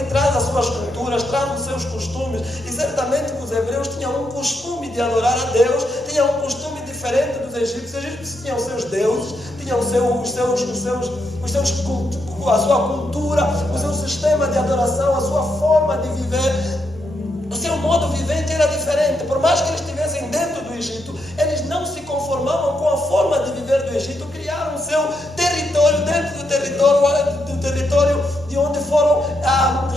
ele traz as suas culturas, traz os seus costumes, e certamente os hebreus tinham um costume de adorar a Deus, tinham um costume diferente dos egípcios. Os egípcios tinham os seus deuses, tinham a sua cultura, o seu sistema de adoração, a sua forma de viver. O seu modo vivente era diferente. Por mais que eles estivessem dentro do Egito, eles não se conformavam com a forma de viver do Egito. Criaram o seu território dentro do território de onde foram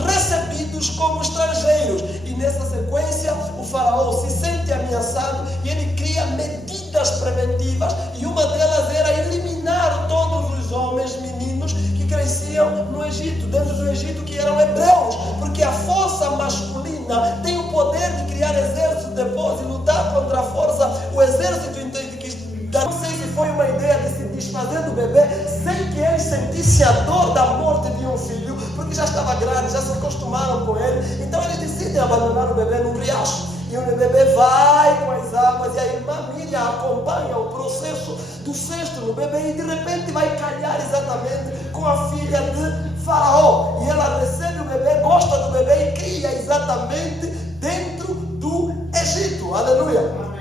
recebidos como estrangeiros. E nessa sequência, o faraó se sente ameaçado e ele cria medidas preventivas. E uma delas era eliminar todos os homens, meninos, que cresciam no Egito, dentro do Egito, que eram hebreus. Porque a força masculina tem o poder de criar exército depois e lutar contra a força, o exército que não sei se foi uma ideia de se desfazer do bebê sem que ele sentisse a dor da morte de um filho, porque já estava grande, já se acostumaram com ele. Então eles decidem abandonar o bebê num riacho, e o bebê vai com as águas, e a irmã Miriam acompanha o processo do cesto no bebê, e de repente vai calhar exatamente com a filha de Faraó, e ela recebe o bebê, gosta do bebê e cria exatamente dentro do Egito. Aleluia!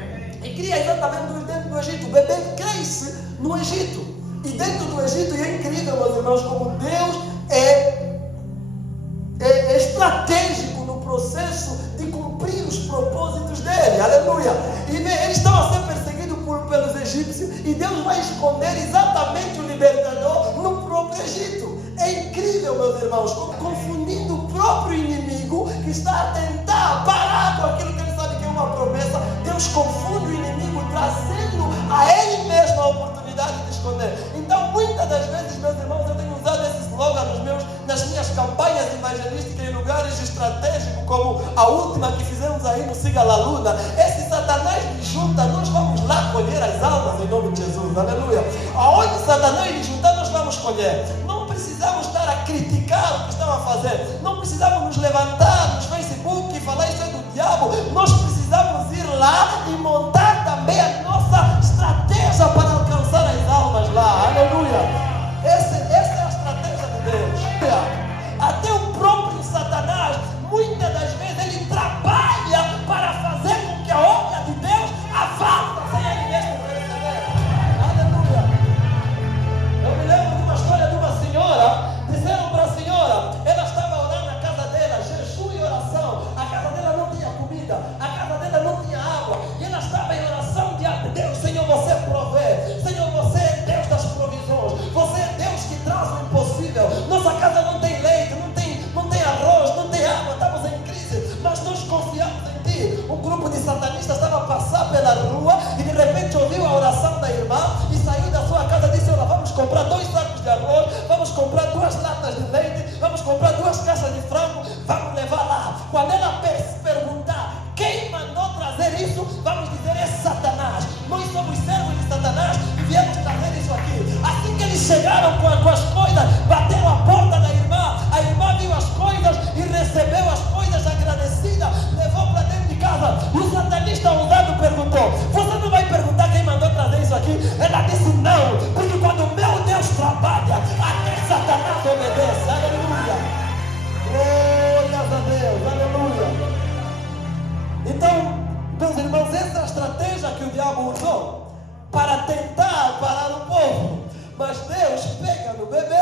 E cria exatamente dentro do Egito. O bebê cresce no Egito, e dentro do Egito, e é incrível, meus irmãos, como Deus é estratégico no processo de cumprir os propósitos dele. Aleluia! E eles estão a ser perseguidos pelos egípcios, e Deus vai esconder exatamente o libertador no próprio Egito. É incrível, meus irmãos, confundindo o próprio inimigo que está a tentar parar com aquilo que ele sabe que é uma promessa. Deus confunde o inimigo, trazendo a ele mesmo a oportunidade de esconder. Então, muitas das vezes, meus irmãos, eu tenho usado esse slogan nas minhas campanhas evangelísticas em lugares estratégicos, como a última que fizemos aí no Siga La Luna. Esse Satanás me junta, nós vamos lá colher as almas em nome de Jesus. Aleluia! Aonde Satanás me juntar, nós vamos colher. Não precisamos estar a criticar o que estão a fazer. Não precisamos nos levantar nos Facebook e falar isso é do diabo. Nós precisamos ir lá e montar também a nossa estratégia para alcançar as almas lá. Aleluia! Essa é a estratégia de Deus. Até o próprio Satanás, muitas das vezes, ele trabalha para fazer com que a obra de Deus avance sem ele mesmo perceber. Aleluia! Eu me lembro de uma história de uma senhora. Disseram para a senhora, ela estava orando na casa dela, jejum e oração. A casa dela não tinha comida, a casa dela não tinha água, e ela estava em oração diante de Deus. Senhor, você provê. Senhor, você é Deus das provisões. Você é Deus que traz o impossível. Nossa casa não tem leite, não tem arroz, não tem água, estamos em crise, mas nós confiamos em Ti. Um grupo de satanistas estava a passar pela rua e de repente ouviu a oração da irmã e saiu da sua casa e disse: olha, vamos comprar 2 sacos de arroz, vamos comprar 2 latas de leite, vamos comprar 2 caixas de frango, vamos levar lá. Quando ela perguntar quem mandou trazer isso, vamos dizer: é Satanás. Nós somos servos de Satanás e viemos trazer isso aqui. Assim que eles chegaram com as coisas, bateram a porta da irmã, a irmã viu as coisas e recebeu as coisas agradecida, levou para dentro de casa. E o satanista ousado perguntou: você não vai perguntar quem mandou trazer isso aqui? Ela disse: não, porque quando o meu Deus trabalha, até Satanás obedece. Aleluia! Glórias a Deus, aleluia! Então, meus irmãos, essa é a estratégia que o diabo usou para tentar parar o povo. Mas Deus pega no bebê,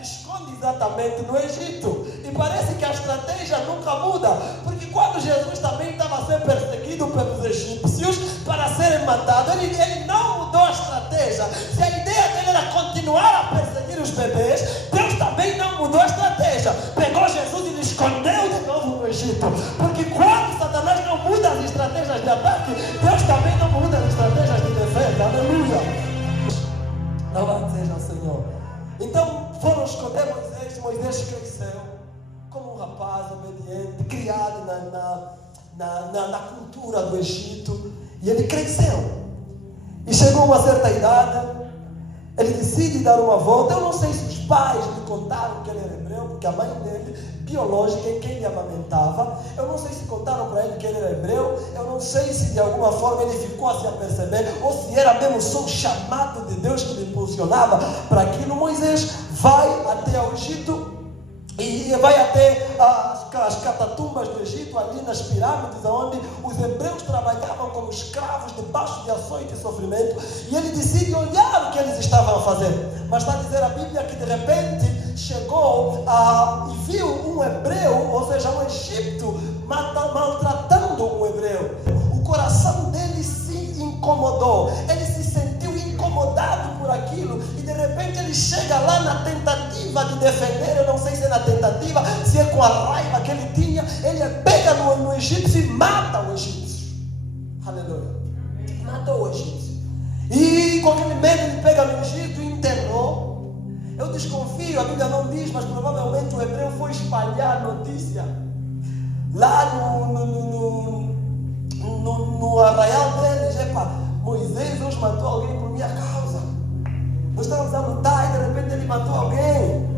esconde exatamente no Egito. E parece que a estratégia nunca muda, porque quando Jesus também estava a ser perseguido pelos egípcios para serem matados, ele não mudou a estratégia. Se a ideia dele era continuar a perseguir os bebês, Deus também não mudou a estratégia. Pegou Jesus e lhe escondeu de novo no Egito. Porque quando Satanás não muda as estratégias de ataque, Deus também não muda as estratégias de defesa. Aleluia! Louvado seja o Senhor. Então foram esconder Moisés. Moisés cresceu como um rapaz obediente, criado na cultura do Egito. E ele cresceu. E chegou a uma certa idade, ele decide dar uma volta. Eu não sei se os pais lhe contaram que ele era hebreu, porque a mãe dele, biológica, e quem lhe amamentava, eu não sei se contaram para ele que ele era hebreu. Eu não sei se de alguma forma ele ficou a se aperceber, ou se era mesmo só o chamado de Deus que lhe impulsionava para aquilo. Moisés vai até ao Egito E vai até as catatumbas do Egito, ali nas pirâmides, onde os hebreus trabalhavam como escravos, debaixo de açoite e sofrimento. E ele decide olhar o que eles estavam a fazer. Mas está a dizer a Bíblia que de repente chegou e viu um hebreu, ou seja, um egípcio, maltratando um hebreu. O coração dele se incomodou, ele se sentiu incomodado por aquilo, e de repente ele chega lá na tentativa de defender. Eu não sei se é na tentativa, se é com a raiva que ele tinha, ele pega no egípcio e mata o egípcio. Aleluia. Matou o egípcio. E com aquele medo ele pega no Egito e enterrou. Eu desconfio, a Bíblia não diz, mas provavelmente o hebreu foi espalhar a notícia lá no arraial deles. Epa, Moisés hoje matou alguém por minha causa. Nós estávamos a lutar e de repente ele matou alguém.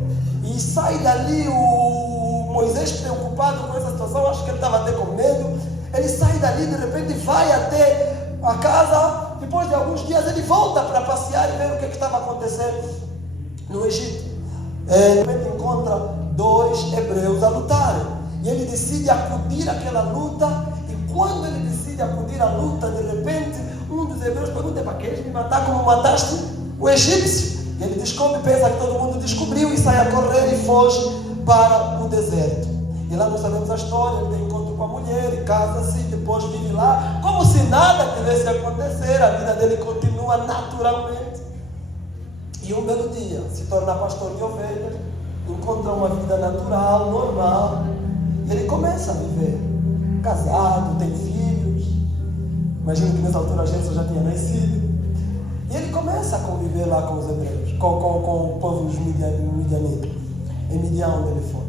E sai dali o Moisés preocupado com essa situação. Acho que ele estava até com medo. Ele sai dali, de repente vai até a casa. Depois de alguns dias ele volta para passear e ver o que estava acontecendo no Egito. De repente encontra dois hebreus a lutarem. E ele decide acudir àquela luta. E quando ele decide acudir à luta, de repente um dos hebreus pergunta: para queres me matar como mataste o egípcio? E ele descobre, pensa que todo mundo descobriu, e sai a correr e foge para o deserto. E lá nós sabemos a história. Ele tem encontro com a mulher e casa-se, depois vive lá como se nada tivesse a acontecer. A vida dele continua naturalmente. E um belo dia se torna pastor de ovelhas, encontra uma vida natural, normal, e ele começa a viver casado, tem filhos. Imagino que nessa altura a gente já tinha nascido. E ele começa a conviver lá com os hebreus, com o povo dos midianitas, em Midian, onde ele foi.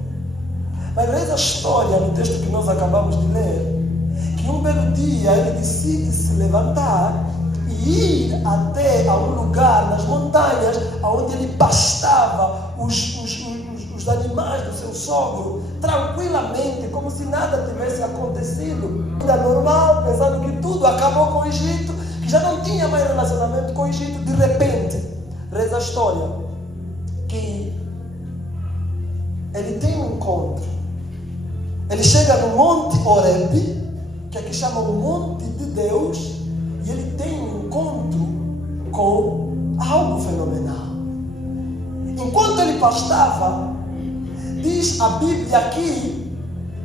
Mas veja a história no texto que nós acabamos de ler, que um belo dia ele decide se levantar e ir até a um lugar nas montanhas, onde ele pastava os animais do seu sogro, tranquilamente, como se nada tivesse acontecido. Vida normal, pensando que tudo acabou com o Egito, que já não tinha mais relacionamento com o Egito. De repente, reza a história, que ele tem um encontro. Ele chega no Monte Horebe, que aqui chama o Monte de Deus, e ele tem um encontro com algo fenomenal. Enquanto ele pastava, diz a Bíblia aqui,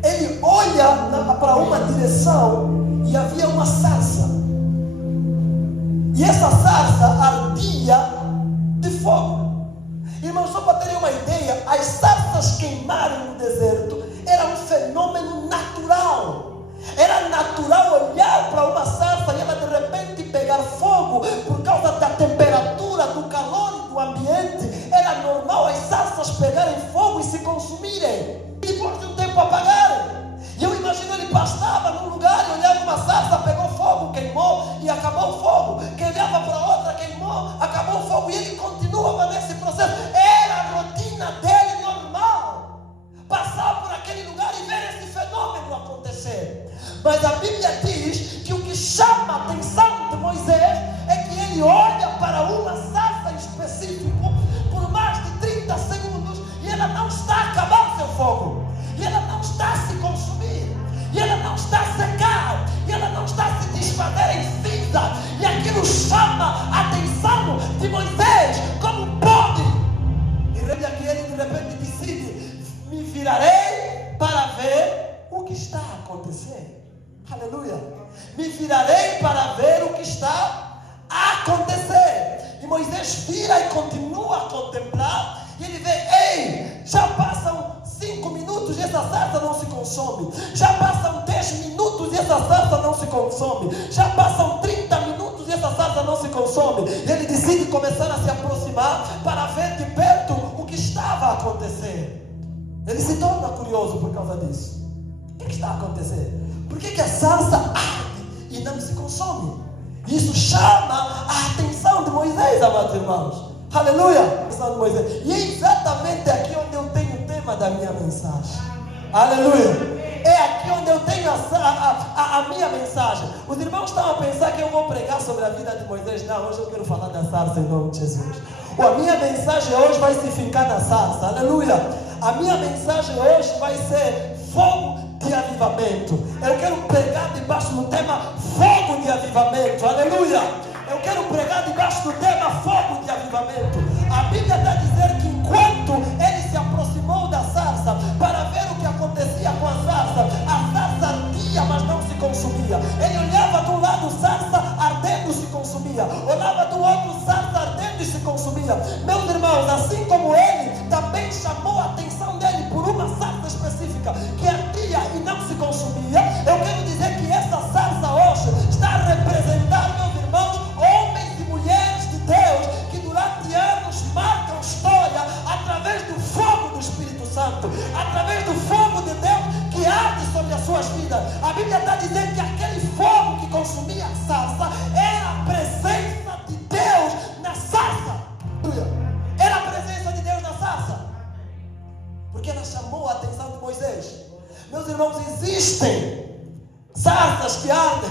ele olha para uma direção e havia uma sarça. E essa sarça ardia de fogo. Irmãos, só para terem uma ideia, as sarsas queimarem no deserto era um fenômeno natural. Era natural olhar para uma sarça e ela de repente pegar fogo por causa da temperatura, do calor e do ambiente. Era normal as sarsas pegarem fogo e se consumirem, e depois de um tempo apagarem. E eu imagino ele pastava num lugar e olhava uma sarça, pegou fogo, queimou e acabou o fogo. Que olhava para outra, queimou, acabou o fogo, e ele continuava nesse processo. Era a rotina dele normal, passar por aquele lugar e ver esse fenômeno acontecer. Mas a Bíblia diz que o que chama a atenção de Moisés é que ele olha para uma sarça em específico por mais de 30 segundos e ela não está a acabar o seu fogo, e ela não está a se consumir, e ela não está a secar, e ela não está a se desfazer em cinza. E aquilo chama a atenção de Moisés. Como pode? E ele de repente decide: me virarei para ver o que está a acontecer. Aleluia. Me virarei para ver o que está a acontecer. E Moisés vira e continua a contemplar. E ele vê: ei, já passam 5 minutos e essa sarça não se consome. Já passam 10 minutos e essa sarça não se consome. Já passam 30 minutos e essa sarça não se consome. E ele decide começar a se aproximar para ver de perto o que estava a acontecer. Ele se torna curioso por causa disso. O que está a acontecer? Por que a sarça arde e não se consome? Isso chama a atenção de Moisés, amados irmãos. Aleluia! De Moisés. E é exatamente aqui onde eu tenho o tema da minha mensagem. Aleluia! É aqui onde eu tenho a minha mensagem. Os irmãos estão a pensar que eu vou pregar sobre a vida de Moisés. Não, hoje eu quero falar da sarça em nome de Jesus. A minha mensagem hoje vai se ficar na sarça. Aleluia! A minha mensagem hoje vai ser fogo de avivamento. Eu quero pregar debaixo do tema fogo de avivamento. Aleluia! Eu quero pregar debaixo do tema fogo de avivamento. A Bíblia está a dizer que enquanto ele se aproximou da sarça para ver o que acontecia com a sarça ardia, mas não se consumia. Ele olhava de um lado sarça ardendo e se consumia, olhava do outro sarça ardendo e se consumia. Meus irmãos, assim como ele também chamou a atenção dele por uma sarça específica que ardia e não se consumia, eu quero dizer que essa sarça hoje está a representar, meus irmãos, homens e mulheres de Deus que durante anos marcam história através do fogo do Espírito Santo, através do fogo de Deus que arde sobre as suas vidas. A Bíblia está dizendo que aquele fogo que consumia a sarça era a presença de Deus na sarça. Era a presença de Deus na sarça, porque ela chamou a atenção de Moisés. Meus irmãos, existem sarzas que ardem.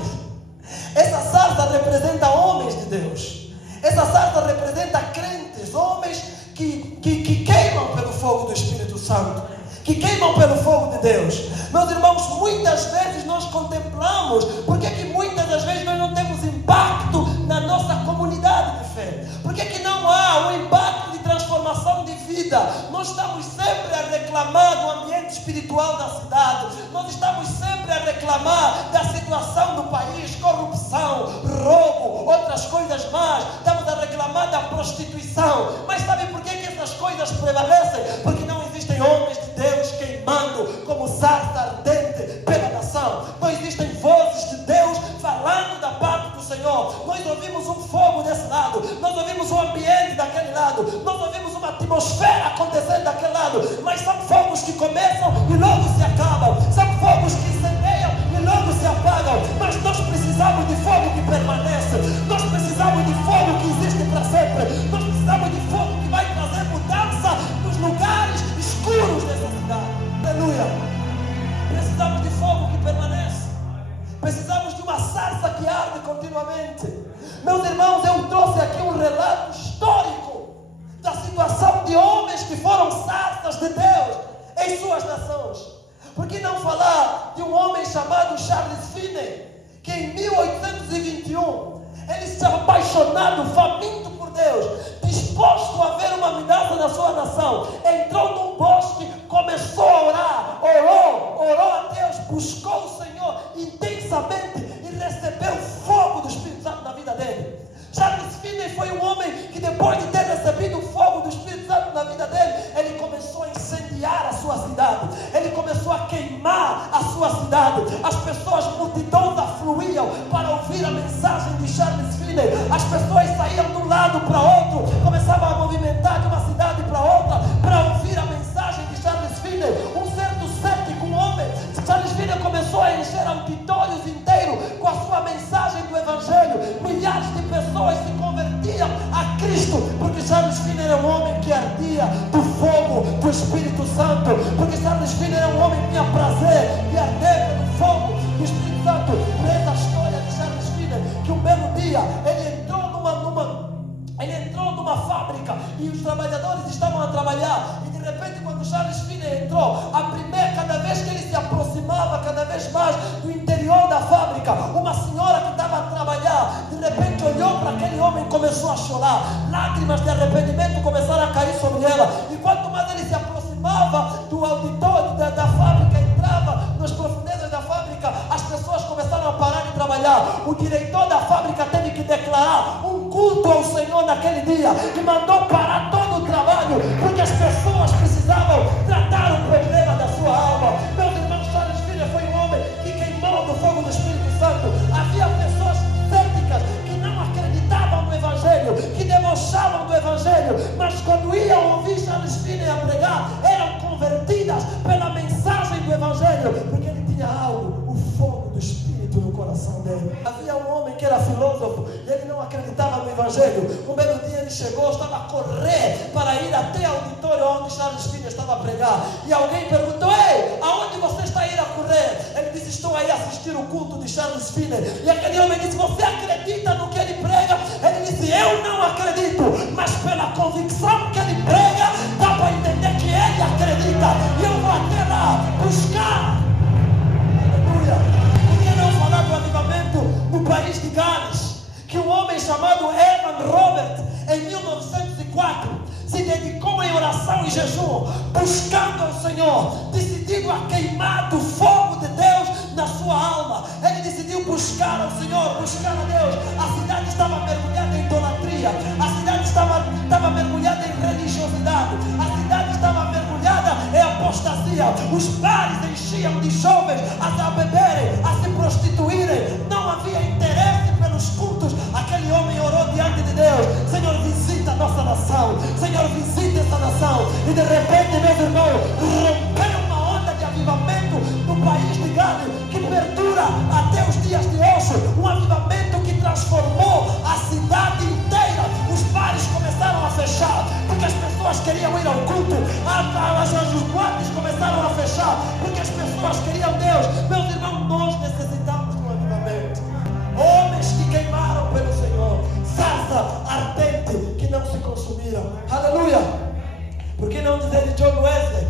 Essa sarça representa homens de Deus. Essa sarça representa crentes, homens que queimam pelo fogo do Espírito Santo, que queimam pelo fogo de Deus. Meus irmãos, muitas vezes nós contemplamos, porque que muitas das vezes nós não temos impacto na nossa comunidade de fé? Por que não há um impacto de transformação de vida? Nós estamos sempre a reclamar do ambiente espiritual da cidade, nós estamos sempre a reclamar da situação do país, corrupção, roubo, outras coisas mais, estamos a reclamar da prostituição. Mas sabe por que essas coisas prevalecem? Porque não existem homens de Deus queimando como sarça ardente pela nação. Não existem vozes de Deus falando da parte do Senhor. Nós ouvimos um fogo desse lado, nós ouvimos um ambiente daquele lado, nós ouvimos uma atmosfera acontecendo daquele lado, mas são fogos que começam e logo se acabam, são fogos que incendeiam e logo se apagam. Mas nós precisamos de fogo que permanece, nós precisamos de fogo que existe para sempre, nós precisamos de fogo que vai trazer mudança nos lugares escuros dessa cidade. Aleluia! Precisamos de fogo que permanece, precisamos de uma sarça que arde continuamente. Meus irmãos, eu trouxe aqui um relato histórico da situação de homens que foram sarzas de Deus em suas nações. Por que não falar de um homem chamado Charles Finney, que em 1821 ele estava apaixonado, faminto por Deus, disposto a ver uma mudança na sua nação, entrou num bosque, começou a orar, orou a Deus, buscou o Senhor intensamente e recebeu o fogo do Espírito Santo na vida dele. Charles Finney foi um homem que, depois de ter recebido o fogo do Espírito Santo na vida dele, ele começou a incendiar a sua cidade, ele começou a queimar a sua cidade. As pessoas, multidões afluíam para ouvir a mensagem de Charles Finney. As pessoas saíam de um lado para outro, começavam a movimentar de uma cidade para outra para ouvir a mensagem de Charles Finney. Um certo cético, um homem, Charles Finney começou a encher auditórios inteiros com a sua mensagem do Evangelho. Milhares de pessoas se convertiam a Cristo, porque Charles Finney era um homem que ardia do fogo do Espírito Santo, porque Charles Finney era um homem que tinha prazer de arder pelo fogo do Espírito Santo. Lembra a história de Charles Finney, que um belo dia ele entrou numa fábrica e os trabalhadores estavam a trabalhar, e de repente, quando Charles Finney entrou, cada vez que ele se aproximava cada vez mais do interior da fábrica, uma senhora que estava a trabalhar, de repente olhou para aquele homem e começou a chorar. Lágrimas de arrependimento começaram a cair sobre ela, e quanto mais ele se aproximava do auditório da fábrica, entrava nas profundezas da fábrica, as pessoas começaram a parar de trabalhar. O diretor da fábrica teve que declarar um culto ao Senhor naquele dia e mandou parar todo o trabalho, porque as pessoas precisavam tratar o problema da sua alma. Meus irmãos, Charles Finney foi um homem que queimou no fogo do Espírito Santo. Havia pessoas céticas que não acreditavam no Evangelho, que debochavam do Evangelho, mas quando iam ouvir Charles Finney a pregar, eram convertidas pela mensagem do Evangelho, porque ele tinha algo, o fogo do Espírito no coração dele. Havia um homem que era filósofo e ele não acreditava no Evangelho. Um belo dia ele chegou, estava a correr para ir até o auditório onde Charles Finney estava a pregar, e alguém perguntou: ei, aonde você está a ir a correr? Ele disse: estou aí a assistir o culto de Charles Finney. E aquele homem disse: você acredita no que ele prega? Ele disse: eu não acredito, mas pela convicção que ele prega, dá para entender que ele acredita. chamado Evan Robert, em 1904, se dedicou em oração e jejum, buscando ao Senhor, decidido a queimar do fogo de Deus na sua alma. Ele decidiu buscar ao Senhor, buscar a Deus. A cidade estava mergulhada em idolatria, a cidade estava mergulhada em religiosidade, a cidade estava mergulhada em apostasia. Os bares enchiam de jovens a beberem, a se prostituírem. Não havia interesse pelos cultos. Aquele homem orou diante de Deus: Senhor, visita a nossa nação, Senhor, visita essa nação. E de repente, meus irmãos, rompeu uma onda de avivamento no país de Gales, que perdura até os dias de hoje. Um avivamento que transformou a cidade inteira. Os bares começaram a fechar, porque as pessoas queriam ir ao culto. Os boates começaram a fechar, porque as pessoas queriam Deus. Meus irmãos, nós necessitamos de um avivamento. Homens que queimaram pelo Senhor, sarça ardente que não se consumiram. Aleluia! Por que não dizer de John Wesley,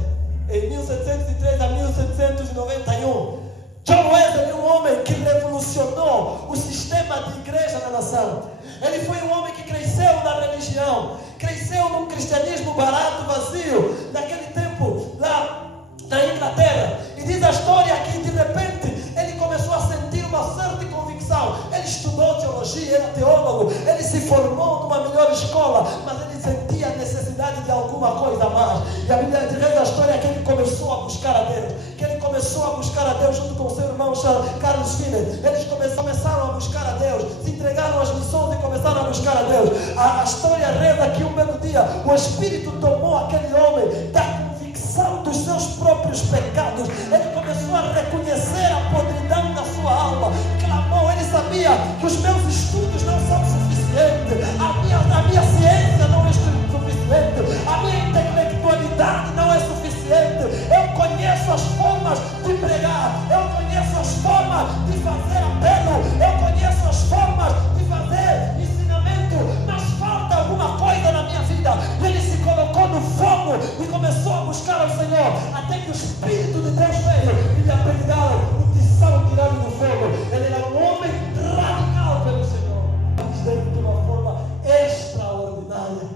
em 1703 a 1791? John Wesley é um homem que revolucionou o sistema de igreja na nação. Ele foi um homem que cresceu na religião, cresceu num cristianismo barato, vazio, naquele tempo lá na Inglaterra. E diz a história que de repente ele começou a sentir uma certa convicção. Ele estudou teologia, era teólogo, ele se formou numa melhor escola, mas ele sentia a necessidade de alguma coisa a mais. E a Bíblia diz a história que ele começou a buscar a Deus, que ele começou a buscar a Deus junto com o seu irmão Carlos Finney. Eles começaram a buscar a Deus, se entregaram às missões e começaram a buscar a Deus. A história reza que um belo dia o Espírito tomou aquele homem da convicção dos seus próprios pecados. Ele começou a reconhecer a podridão da sua alma, clamou. Ele sabia que os meus estudos não são suficientes, a minha ciência não é suficiente, a minha intelectualidade não é suficiente. Eu conheço as formas de pregar, eu conheço as formas de fazer apelo, eu conheço as formas de fazer ensinamento, mas falta alguma coisa na minha vida. Ele se colocou no fogo e começou a buscar ao Senhor, até que o Espírito de Deus veio e lhe apregaram o tição tirado do fogo. Ele era um homem radical pelo Senhor, mas de uma forma extraordinária.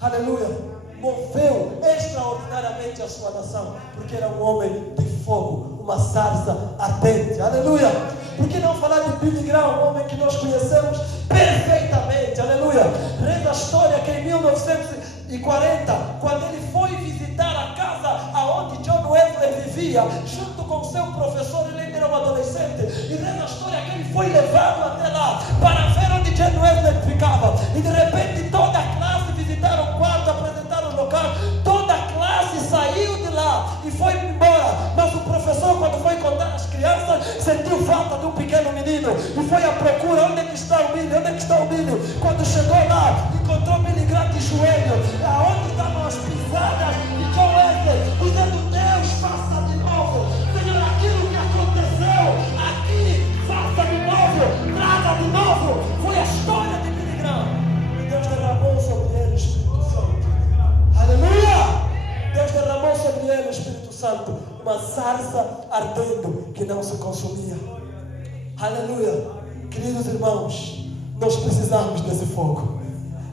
Aleluia! Moveu extraordinariamente a sua nação, porque era um homem de fogo, uma sarça ardente. Aleluia! Por que não falar de Billy Graham, um homem que nós conhecemos perfeitamente? Aleluia! Reza a história que em 1940, quando ele foi visitar a casa aonde John Wesley vivia, junto com seu professor, ele ainda era um adolescente, e reza a história que ele foi levado até lá para ver onde John Wesley ficava. E de repente toda a classe visitaram o quarto, apresentaram o local, toda a classe saiu de lá e foi embora. Mas o professor, quando foi contar às crianças, sentiu falta de um pequeno menino e foi à procura. Onde é que está o Billy? Onde é que está o Billy? Quando chegou lá, encontrou Billy Graham de joelho, aonde estavam as pisadas de John Wesley, dizendo: Deus, faça de novo, Senhor, aquilo que aconteceu aqui, faça de novo, traga de novo. Foi a história de Billy Graham, e Deus derramou sobre ele o Espírito Santo. Aleluia! Deus derramou sobre ele o Espírito Santo, uma sarça ardendo que não se consumia. Aleluia! Queridos irmãos, nós precisamos desse fogo.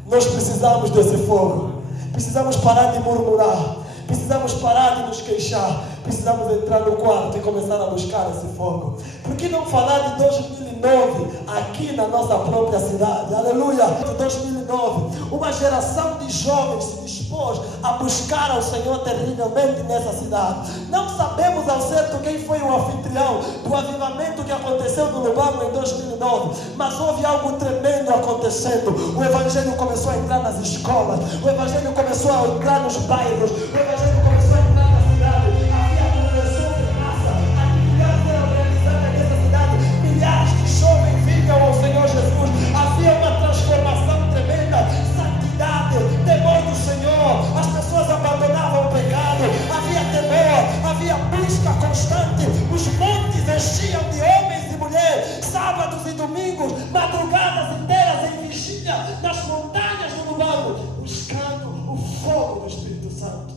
Nós precisamos desse fogo. Precisamos parar de murmurar. Precisamos parar de nos queixar. Precisamos entrar no quarto e começar a buscar esse fogo. Por que não falar de 2009 aqui na nossa própria cidade? Aleluia! 2009, uma geração de jovens se dispôs a buscar ao Senhor terrivelmente nessa cidade. Não sabemos ao certo quem foi o anfitrião do avivamento que aconteceu no Lubango em 2009, mas houve algo tremendo acontecendo. O Evangelho começou a entrar nas escolas, o Evangelho começou a entrar nos bairros, o Evangelho começou a entrar na cidade. Havia conversão de massa, atividades eram realizadas nessa cidade, milhares de jovens vinham ao Senhor Jesus. Havia uma transformação tremenda, santidade, temor do Senhor. As pessoas abandonavam o pecado, havia temor, havia busca constante. Os montes enchiam de homens e mulheres, sábados e domingos, madrugadas inteiras em vigília nas montanhas do Lubango, buscando o fogo do Espírito Santo.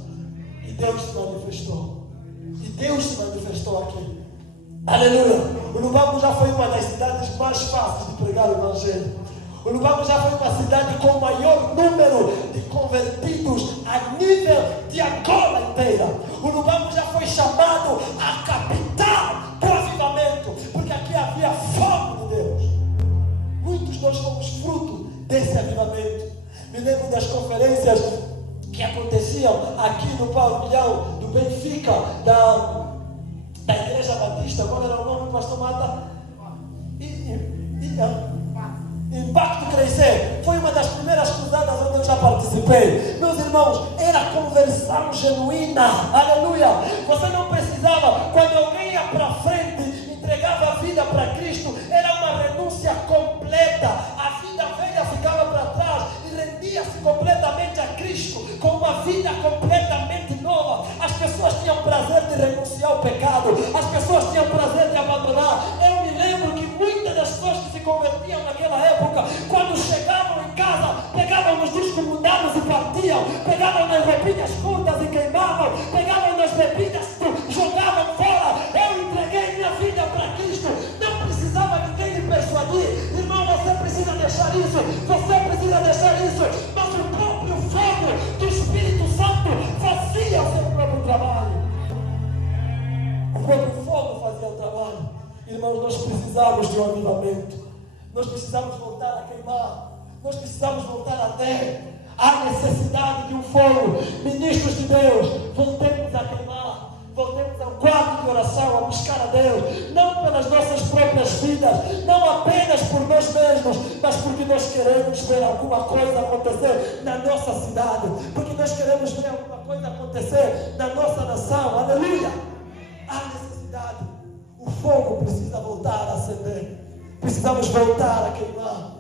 E Deus se manifestou. E Deus se manifestou aqui. Aleluia! O Lubango já foi uma das cidades mais fáceis de pregar o Evangelho. O Lubamo já foi uma cidade com o maior número de convertidos a nível de Angola inteira. O Lubamo já foi chamado a capital do avivamento, porque aqui havia fome de Deus. Muitos nós fomos fruto desse avivamento. Me lembro das conferências que aconteciam aqui no pavilhão do Benfica, da Igreja Batista. Qual era o nome, pastor Mata? Impacto Crescer. Foi uma das primeiras cruzadas onde eu já participei. Meus irmãos, era conversão genuína. Aleluia. Você não precisava, quando alguém ia para frente, entregava a vida para Cristo, era uma renúncia completa. A vida velha ficava para trás e rendia-se completamente a Cristo, com uma vida completamente nova. As pessoas tinham prazer de renunciar ao pecado. As pessoas tinham prazer de abandonar. Eu me lembro que muitas das pessoas que se convertiam naquela época, quando chegavam em casa, pegavam os discos mundanos e partiam, pegavam nas roupinhas curtas e queimavam, pegavam nas bebidas, jogavam fora. Eu entreguei minha vida para Cristo. Não precisava ninguém me persuadir. Irmão, você precisa deixar isso. Você precisa deixar isso. Mas o próprio fogo do Espírito Santo fazia o seu próprio trabalho. O próprio fogo fazia o trabalho. Irmãos, nós precisamos de um avivamento. Nós precisamos voltar a queimar. Nós precisamos voltar a ter. Há necessidade de um fogo. Ministros de Deus, voltemos a queimar. Voltemos ao quarto de oração, a buscar a Deus. Não pelas nossas próprias vidas, não apenas por nós mesmos, mas porque nós queremos ver alguma coisa acontecer na nossa cidade. Porque nós queremos ver alguma coisa acontecer na nossa nação. Aleluia! Há necessidade. O fogo precisa voltar a acender. Precisamos voltar a queimar.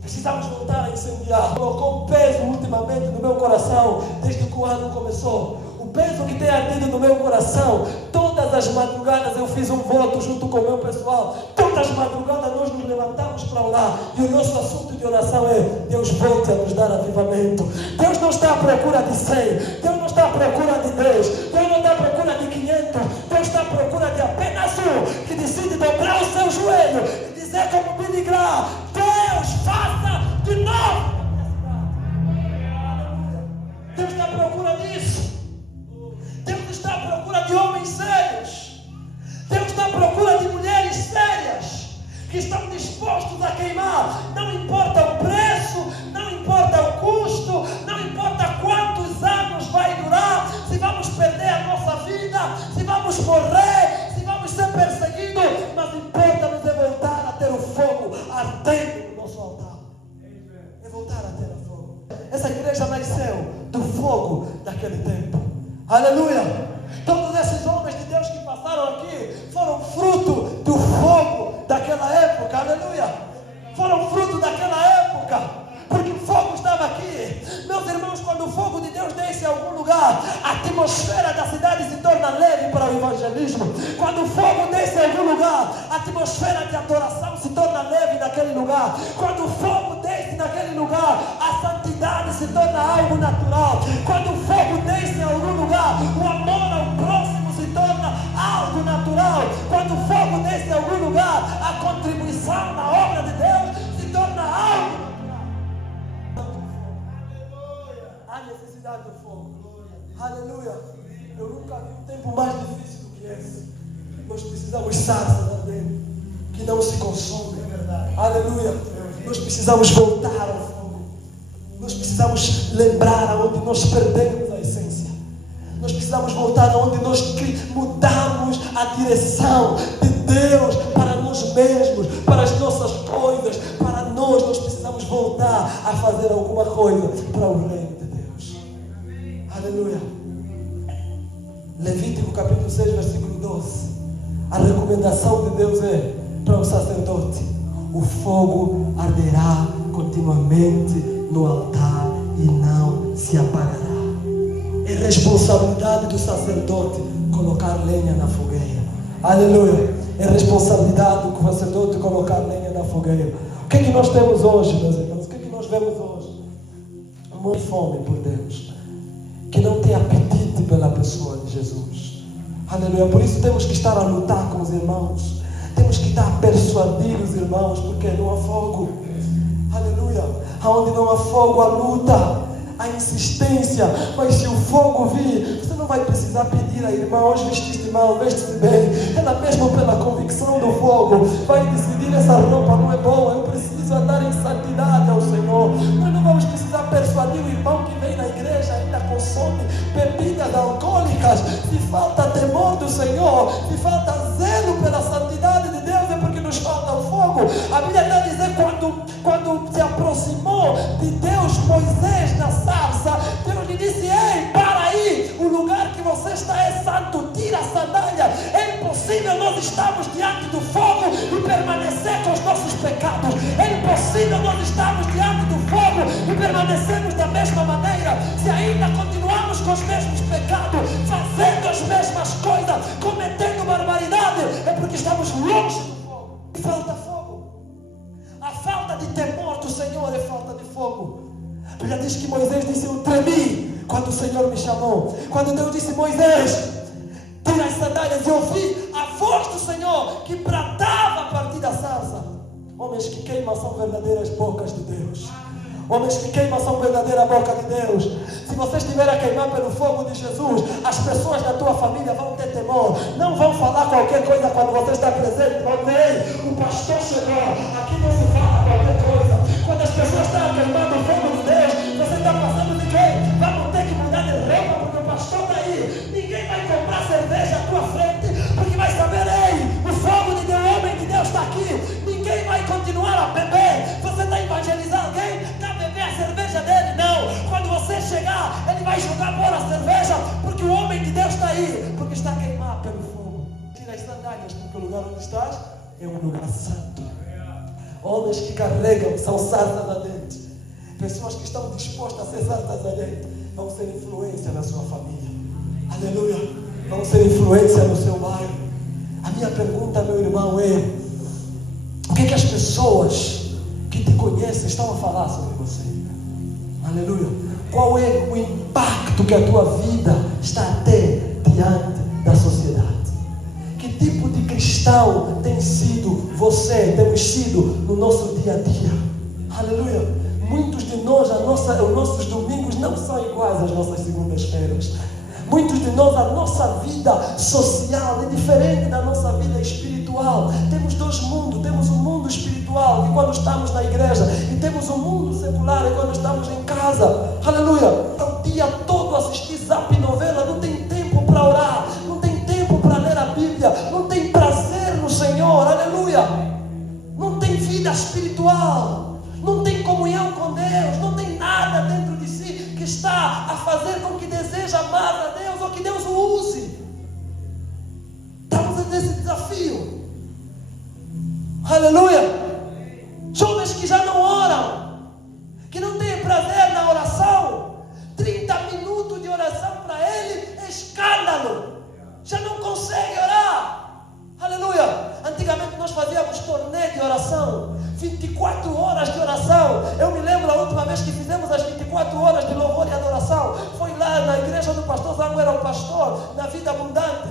Precisamos voltar a incendiar. Colocou um peso ultimamente no meu coração, desde que o ano começou. O peso que tem ardido no meu coração. Todas as madrugadas eu fiz um voto junto com o meu pessoal. Todas as madrugadas nós nos levantamos para orar. E o nosso assunto de oração é: Deus volte a nos dar avivamento. Deus não está à procura de 100. Deus não está à procura de 10. Deus não está à procura de 500. Deus está à procura de apenas um que decide dobrar o seu joelho e dizer como Billy Graham: Deus, faça de novo. Deus está à procura disso. Deus está à procura de homens sérios. Deus está à procura de mulheres sérias que estão dispostos a queimar. Não importa o preço, não importa o custo, não importa quantos anos vai durar, se vamos perder a nossa vida, se vamos morrer, se vamos ser perseguidos, mas importa-nos é voltar a ter o fogo ardendo no nosso altar. É voltar a ter o fogo. Essa igreja nasceu do fogo daquele tempo. Aleluia! Todos esses homens de Deus que passaram aqui foram fruto do fogo daquela época. Aleluia! Foram fruto daquela época, porque o fogo estava aqui. Meus irmãos, quando o fogo de Deus desce em algum lugar, a atmosfera da cidade se torna leve para o evangelismo. Quando o fogo desce em algum lugar, a atmosfera de adoração se torna leve naquele lugar. Quando o fogo desce naquele lugar, a santidade se torna algo natural. Quando o fogo desce em algum lugar, o amor ao próximo se torna algo natural. Quando o fogo desce em algum lugar, a contribuição na obra de Deus se torna algo natural. Há necessidade do fogo. Aleluia. Eu nunca vi um tempo mais difícil do que esse. Nós precisamos sarças ardendo que não se consomem. É verdade. Aleluia. Nós precisamos voltar ao fogo. Nós precisamos lembrar aonde nós perdemos a essência. Nós precisamos voltar aonde nós mudamos a direção de Deus para nós mesmos, para as nossas coisas, para nós. Nós precisamos voltar a fazer alguma coisa para o reino de Deus. Aleluia. Levítico capítulo 6, versículo 12. A recomendação de Deus é para o sacerdote: o fogo arderá continuamente no altar e não se apagará. É responsabilidade do sacerdote colocar lenha na fogueira. Aleluia. É responsabilidade do sacerdote colocar lenha na fogueira. O que é que nós temos hoje, meus irmãos? O que é que nós vemos hoje? Uma fome por Deus, que não tem apetite pela pessoa de Jesus. Aleluia. Por isso temos que estar a lutar com os irmãos. Temos que estar a persuadir os irmãos, porque não há fogo. Aleluia. Aonde não há fogo, há luta, há insistência. Mas se o fogo vir, você não vai precisar pedir a irmã: hoje vestiste mal, veste-se bem. Ela mesmo, pela convicção do fogo, vai decidir: essa roupa não é boa, eu preciso andar em santidade ao Senhor. Nós não vamos precisar persuadir o irmão que vem na igreja ainda consome bebidas alcoólicas. Se falta temor do Senhor, se falta zelo pela santidade de Deus, é porque nos falta o fogo. A Bíblia está a dizer, quando se aproximou de Deus Moisés na sarça, Deus lhe disse: ei, para aí, o lugar que você está é santo, tira a sandália. É impossível nós estarmos diante do fogo e permanecer com os nossos pecados. É impossível nós estarmos diante do fogo e permanecermos da mesma maneira. Se ainda continuarmos com os mesmos pecados, fazendo as mesmas coisas, cometendo barbaridade, é porque estamos longe do fogo. Falta fogo. A falta de temor do Senhor é falta de fogo. A Bíblia diz que Moisés disse: eu tremi quando o Senhor me chamou. Quando Deus disse: Moisés, tira as sandálias, e ouvi a voz do Senhor que bradava a partir da sarça. Homens que queimam são verdadeiras bocas de Deus. Homens que queimam são verdadeira boca de Deus. Se você estiver a queimar pelo fogo de Jesus, as pessoas da tua família vão ter temor. Não vão falar qualquer coisa quando você está presente. Vão dizer: o pastor chegou, aqui não se fala qualquer coisa. Quando as pessoas estão queimando o fogo de Deus, você está passando de quem? Vamos ter que mudar de roupa porque o pastor está aí. Ninguém vai comprar cerveja à tua frente, porque vai saber: ei, o fogo de Deus, o homem de Deus está aqui. Ninguém vai continuar a beber. Você está evangelizando alguém? Está a beber a cerveja dele? Não. Quando você chegar, ele vai jogar fora a cerveja, porque o homem de Deus está aí, porque está a queimar pelo fogo. Tira as sandálias, porque o lugar onde estás é um lugar santo. Homens que carregam são sarças ardentes. Pessoas que estão dispostas a ser sarças ardentes vão ser influência na sua família. Aleluia. Vão ser influência no seu bairro. A minha pergunta, meu irmão, é: o que as pessoas que te conhecem estão a falar sobre você? Aleluia. Qual é o impacto que a tua vida está a ter diante da sociedade? Que tipo de cristão tem sido você, temos sido no nosso dia a dia? Aleluia. Muitos de nós, os nossos domingos não são iguais às nossas segundas-feiras. Muitos de nós, a nossa vida social é diferente da nossa vida espiritual. Temos dois mundos. Temos um mundo espiritual, que quando estamos na igreja, e temos um mundo secular, que quando estamos em casa. Aleluia. O dia todo assistir zap novela, não tem tempo para orar, não tem tempo para ler a Bíblia, não tem prazer no Senhor. Aleluia. Não tem vida espiritual, não tem comunhão com Deus, não tem nada dentro de si que está a fazer com que deseja amar a Deus ou que Deus o use. Estamos nesse desafio. Aleluia. Jovens que já não oram, que não têm prazer na oração. 30 minutos de oração para ele é escândalo. Já não consegue orar. Aleluia. Antigamente nós fazíamos torneio de oração, 24 horas de oração. Eu me lembro a última vez que fizemos as 24 horas de louvor e adoração, foi lá na igreja do pastor Zango, era o pastor, na Vida Abundante,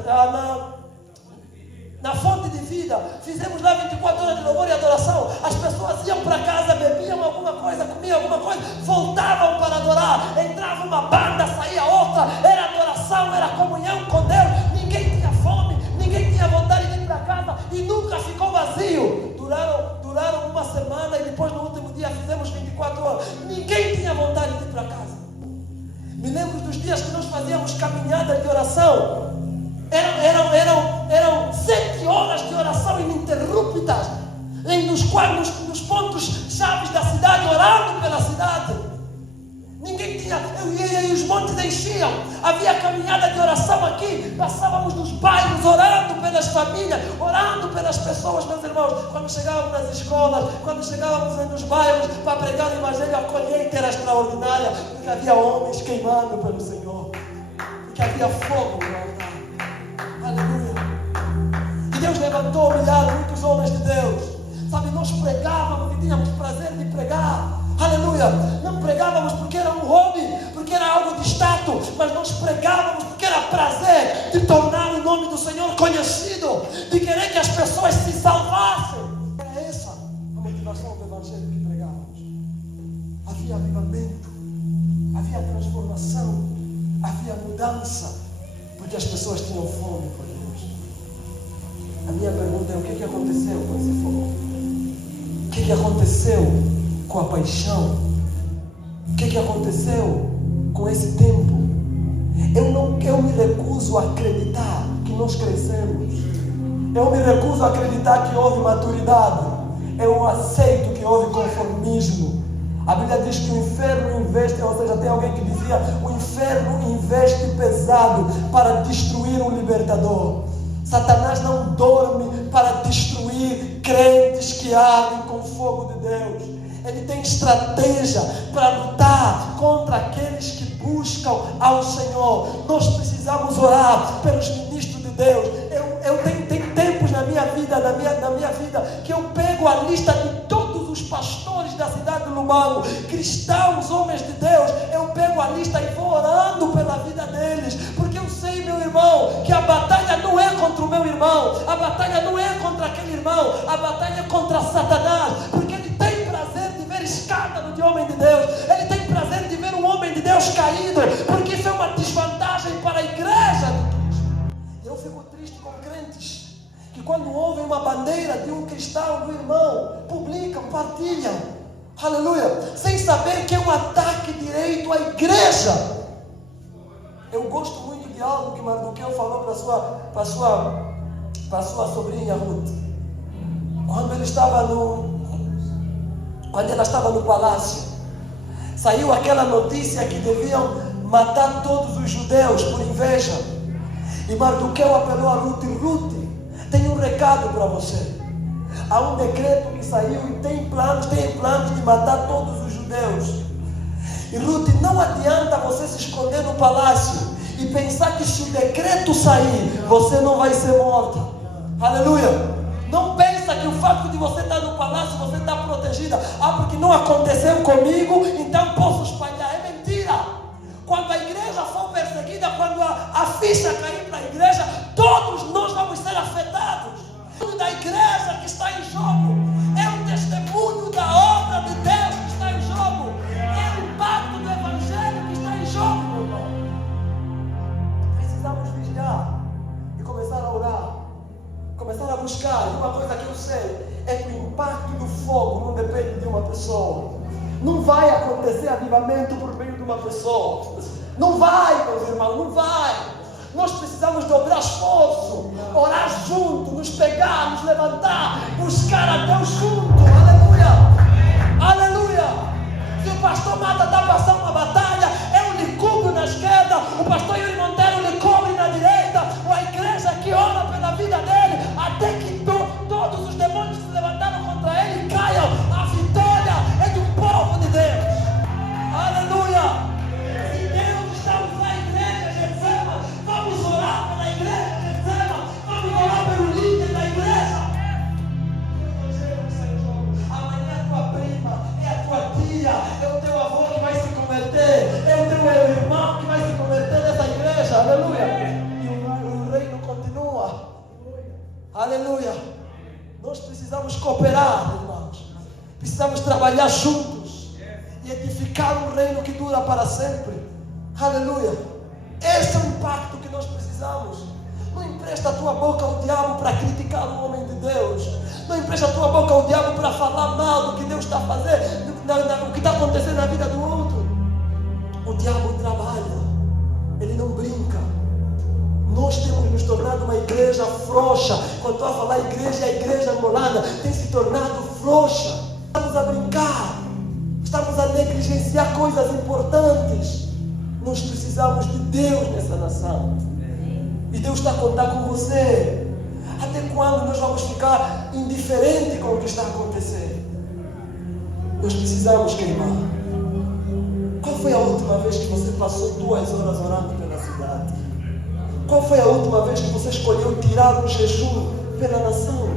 na Fonte de Vida. Fizemos lá 24 horas de louvor e adoração. As pessoas iam para casa, bebiam alguma coisa, comiam alguma coisa, voltavam para adorar. Entrava uma banda, saía outra. Era adoração, era comunhão com Deus. Ninguém tinha fome, ninguém tinha vontade de ir para casa e nunca ficou vazio. Duraram uma semana e depois no último dia fizemos 24 horas. Ninguém tinha vontade de ir para casa. Me lembro dos dias que nós fazíamos caminhadas de oração. Eram 7 horas de oração ininterruptas, nos pontos chaves da cidade, orando pela cidade. Ninguém tinha, e os montes enchiam. Havia caminhada de oração aqui. Passávamos nos bairros orando pelas famílias, orando pelas pessoas, meus irmãos. Quando chegávamos nas escolas, quando chegávamos nos bairros para pregar o evangelho, a colheita era extraordinária, porque havia homens queimando pelo Senhor, porque havia fogo no altar. Aleluia. E Deus levantou muitos homens de Deus. Sabe, nós pregávamos e tínhamos prazer de pregar. Aleluia. Não pregávamos porque era um hobby, porque era algo de status, mas nós pregávamos porque era prazer de tornar o nome do Senhor conhecido, de querer que as pessoas se salvassem. Era essa a motivação do evangelho que pregávamos. havia avivamento, havia transformação, havia mudança, porque as pessoas tinham fome por Deus. A minha pergunta é: o que aconteceu com esse fogo? O que aconteceu com a paixão? O que aconteceu com esse tempo? Eu me recuso a acreditar que nós crescemos. Eu me recuso a acreditar que houve maturidade. Eu aceito que houve conformismo. A Bíblia diz que o inferno investe, ou seja, tem alguém que dizia: o inferno investe pesado para destruir um libertador. Satanás não dorme para destruir crentes que ardem com o fogo de Deus. Ele tem estratégia para lutar contra aqueles que buscam ao Senhor. Nós precisamos orar pelos ministros de Deus. Eu tenho tempos na minha vida, que eu pego a lista de todos os pastores da cidade do Lubango, cristãos, homens de Deus. Eu pego a lista e vou orando pela vida deles, porque eu sei, meu irmão, que a batalha não é contra o meu irmão, a batalha não é contra aquele irmão, a batalha é contra Satanás, porque ele tem prazer de ver escândalo de homem de Deus, ele tem prazer de ver um homem de Deus caído, porque isso é uma desvantagem para a igreja de Cristo. Eu fico triste com crentes que, quando ouvem uma bandeira de um cristão, do irmão, publicam, partilham, aleluia, sem saber que é um ataque direito à igreja. Eu gosto muito de algo que Mardoqueu falou para sua sobrinha Ruth, quando ela estava no palácio. Saiu aquela notícia que deviam matar todos os judeus por inveja, e Mardoqueu apelou a Ruth: Ruth, tem um recado para você. Há um decreto que saiu e tem planos de matar todos os judeus. E Ruth, não adianta você se esconder no palácio e pensar que, se o decreto sair, você não vai ser morta. Aleluia. Não pensa que o fato de você estar no palácio, você está protegida. Porque não aconteceu comigo, então posso espalhar. É mentira. Quando a igreja for perseguida, quando a ficha cair para a igreja, todos nós vamos ser afetados. O da igreja que está em jogo é o testemunho da obra de Deus que está em jogo, é o impacto do evangelho que está em jogo, meu irmão. Precisamos vigiar e começar a orar, começar a buscar. E uma coisa que eu sei é que o impacto do fogo não depende de uma pessoa. Não vai acontecer avivamento por meio de uma pessoa. Não vai, meus irmãos, não vai. Nós precisamos dobrar esforço, orar junto, nos pegar, nos levantar, buscar a Deus junto. Aleluia! Aleluia! Se o pastor Mata está passando uma batalha, eu lhe cubro na esquerda, o pastor Yuri Monteiro lhe cobre na direita, ou a igreja que ora pela vida dele, até que todos os demônios que se levantaram contra ele caiam. A vitória é do povo de Deus. Aleluia! Se Deus está usando a igreja, receba. Vamos orar pela igreja, receba. Vamos orar pelo líder da igreja. Amanhã é a tua prima, é a tua tia, é o teu avô que vai se converter, é o teu irmão que vai se converter nessa igreja. Aleluia! E o reino continua. Aleluia! Nós precisamos cooperar, irmãos. Precisamos trabalhar juntos e edificar um reino que dura para sempre. Aleluia! Esse é o impacto que nós precisamos. Não empresta a tua boca ao diabo para criticar o homem de Deus. Não empresta a tua boca ao diabo para falar mal do que Deus está fazendo, o que está acontecendo na vida do outro. O diabo trabalha, ele não brinca. Nós temos nos tornado uma igreja frouxa. Quando estou a falar igreja, a igreja angolana tem se tornado frouxa. Estamos a brincar, estamos a negligenciar coisas importantes. Nós precisamos de Deus nessa nação. E Deus está a contar com você. Até quando nós vamos ficar indiferentes com o que está acontecendo? Nós precisamos queimar. Qual foi a última vez que você passou 2 horas orando pela cidade? Qual foi a última vez que você escolheu tirar um jejum pela nação?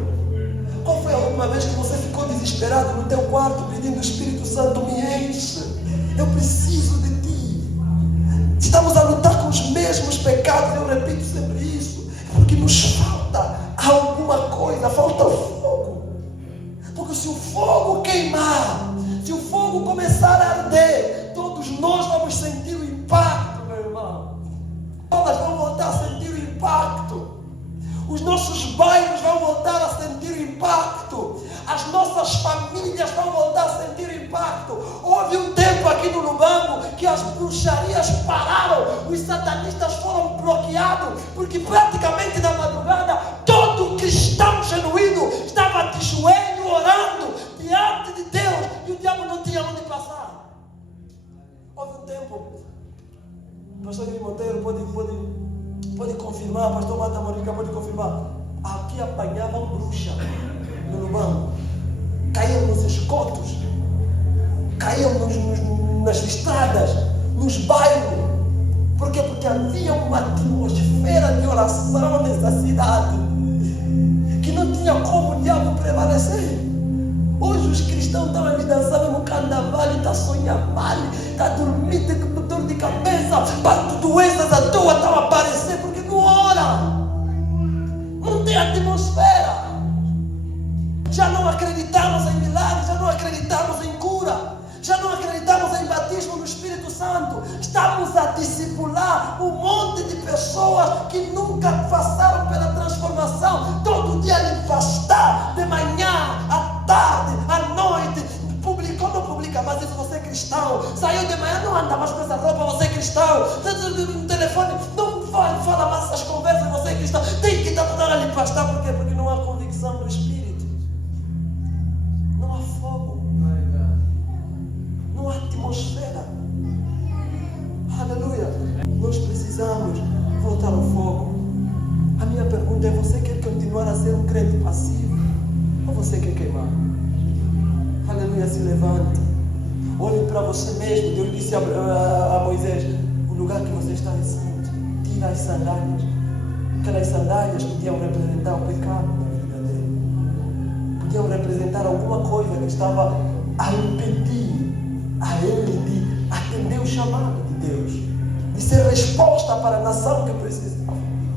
Qual foi a última vez que você ficou desesperado no teu quarto pedindo: Espírito Santo, me enche, eu preciso de ti? Estamos a lutar com os mesmos pecados. Eu repito sempre isso, porque nos falta alguma coisa, falta o fogo. Porque se o fogo queimar, se o fogo começar a arder, todos nós vamos sentir o impacto, meu irmão. Todas vão voltar a sentir o impacto. Os nossos bairros vão voltar a sentir o impacto. As nossas famílias vão voltar a sentir o impacto. Houve um tempo aqui no Lubango que as bruxarias pararam, os satanistas foram bloqueados, porque praticamente na madrugada todo cristão genuíno estava de joelho orando diante de Deus e o diabo não tinha onde passar. Houve um tempo, o pastor Guilherme Monteiro pode confirmar, pastor Mata Morica pode confirmar, aqui apanhavam bruxa no Lubango, caíam nos esgotos, caíam nas estradas, nos bairros. Por quê? Porque havia uma atmosfera de oração nessa cidade que não tinha como o diabo prevalecer. Hoje os cristãos estão ali dançando no carnaval, está sonhando mal, está dormindo com dor de cabeça, doenças à toa estão a aparecer porque não ora, não tem atmosfera. Já não acreditamos em milagres, já não acreditamos em cura, já não acreditamos em batismo no Espírito Santo. Estamos a discipular um monte de pessoas que nunca passaram pela transformação. Todo dia ele fastar, de manhã, à tarde, à noite. Publicou, não publica mais isso, você é cristão. Saiu de manhã, não anda mais com essa roupa, você é cristão. No telefone, não fala mais essas conversas, você é cristão. Tem que estar toda hora ali pastar, por quê? Porque não há convicção no Espírito. Não há fogo. Não há atmosfera. Aleluia. Nós precisamos voltar ao fogo. A minha pergunta é: você quer continuar a ser um crente passivo? Ou você quer queimar? Aleluia, se levante. Olhe para você mesmo. Deus disse a Moisés: o lugar que você está é santo. Tira as sandálias. Aquelas sandálias podiam representar o pecado na vida dele. Podiam representar alguma coisa que estava a impedir a ele de atender o chamado de Deus, de ser resposta para a nação que precisava.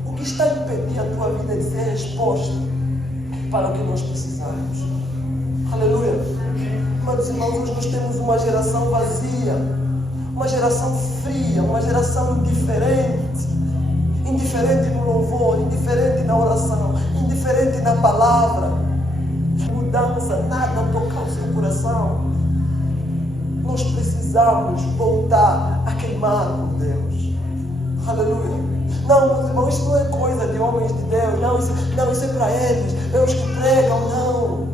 O que está a impedir a tua vida de ser resposta para o que nós precisamos? Aleluia. Mas irmãos, hoje nós temos uma geração vazia, uma geração fria, uma geração indiferente no louvor, indiferente na oração, indiferente na palavra. Mudança, nada tocar o seu coração. Nós precisamos voltar a queimar com Deus. Aleluia. Não, meus irmãos, isso não é coisa de homens de Deus. Não, isso é para eles. É os que pregam. Não.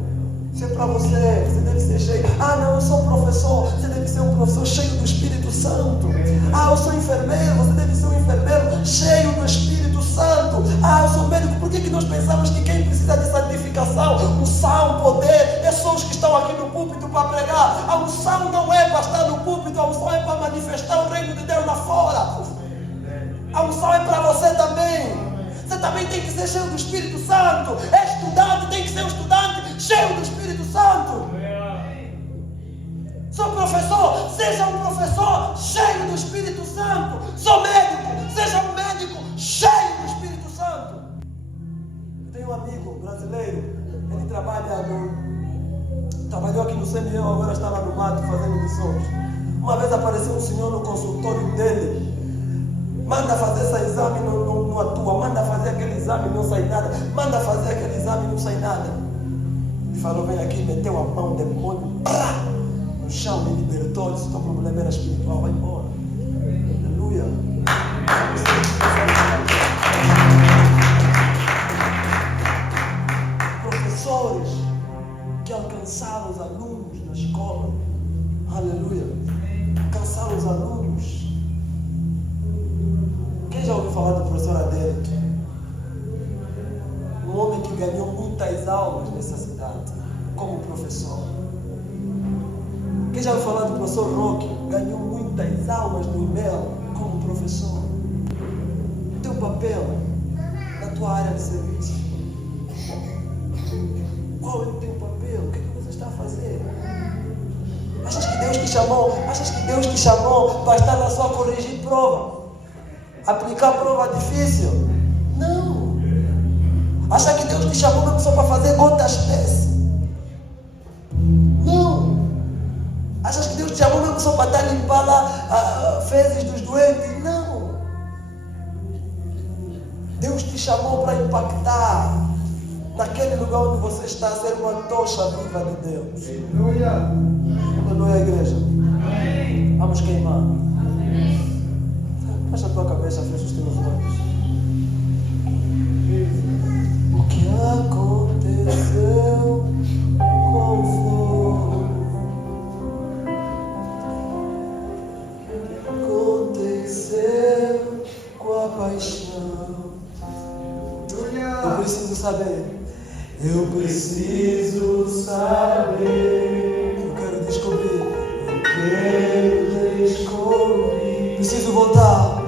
Isso é para você. Você deve ser cheio. Ah, não, eu sou professor. Você deve ser um professor cheio do Espírito Santo. Ah, eu sou enfermeiro. Você deve ser um enfermeiro cheio do Espírito Santo. Ah, eu sou médico. Por que nós pensamos que quem precisa de santificação, unção, poder, é só os que estão aqui no púlpito para pregar? A unção não é para estar no púlpito, a unção é para manifestar o reino de Deus lá fora. A unção é para você também. Você também tem que ser cheio do Espírito Santo. É estudante, tem que ser um estudante cheio do Espírito Santo. Sou professor, seja um professor cheio do Espírito Santo. Sou médico, seja um médico cheio do Espírito Santo. Eu tenho um amigo brasileiro, ele trabalhou aqui no CMU, agora está lá no mato fazendo missões. Uma vez apareceu um senhor no consultório dele. Manda fazer esse exame, não atua. Manda fazer aquele exame, não sai nada. Manda fazer aquele exame, não sai nada. Ele falou: vem aqui, meteu a mão, demônio, no chão, me libertou. Disse: teu problema era espiritual, vai embora. Aleluia. Professores que alcançaram os alunos na escola. Aleluia. Alcançaram os alunos. Quem já ouviu falar do professor Adélio? Um homem que ganhou muitas almas nessa cidade como professor. Quem já ouviu falar do professor Roque? Ganhou muitas almas no IMEL como professor. O teu papel na tua área de serviço. Qual é o teu papel? O que você está a fazer? Achas que Deus te chamou para estar lá só a corrigir prova? Aplicar prova difícil? Não. Acha que Deus te chamou mesmo só para fazer gotas espécie? Não. Achas que Deus te chamou mesmo só para estar a limpar lá fezes dos doentes. Não. Deus te chamou para impactar naquele lugar onde você está, a ser uma tocha viva de Deus. Aleluia. Aleluia, igreja. Amém. Vamos queimar. Amém. Fecha a tua cabeça, fecha os teus olhos. O que aconteceu com o fogo? O que aconteceu com a paixão? Eu preciso saber. Eu preciso saber. Eu quero descobrir. Eu quero descobrir. Preciso voltar.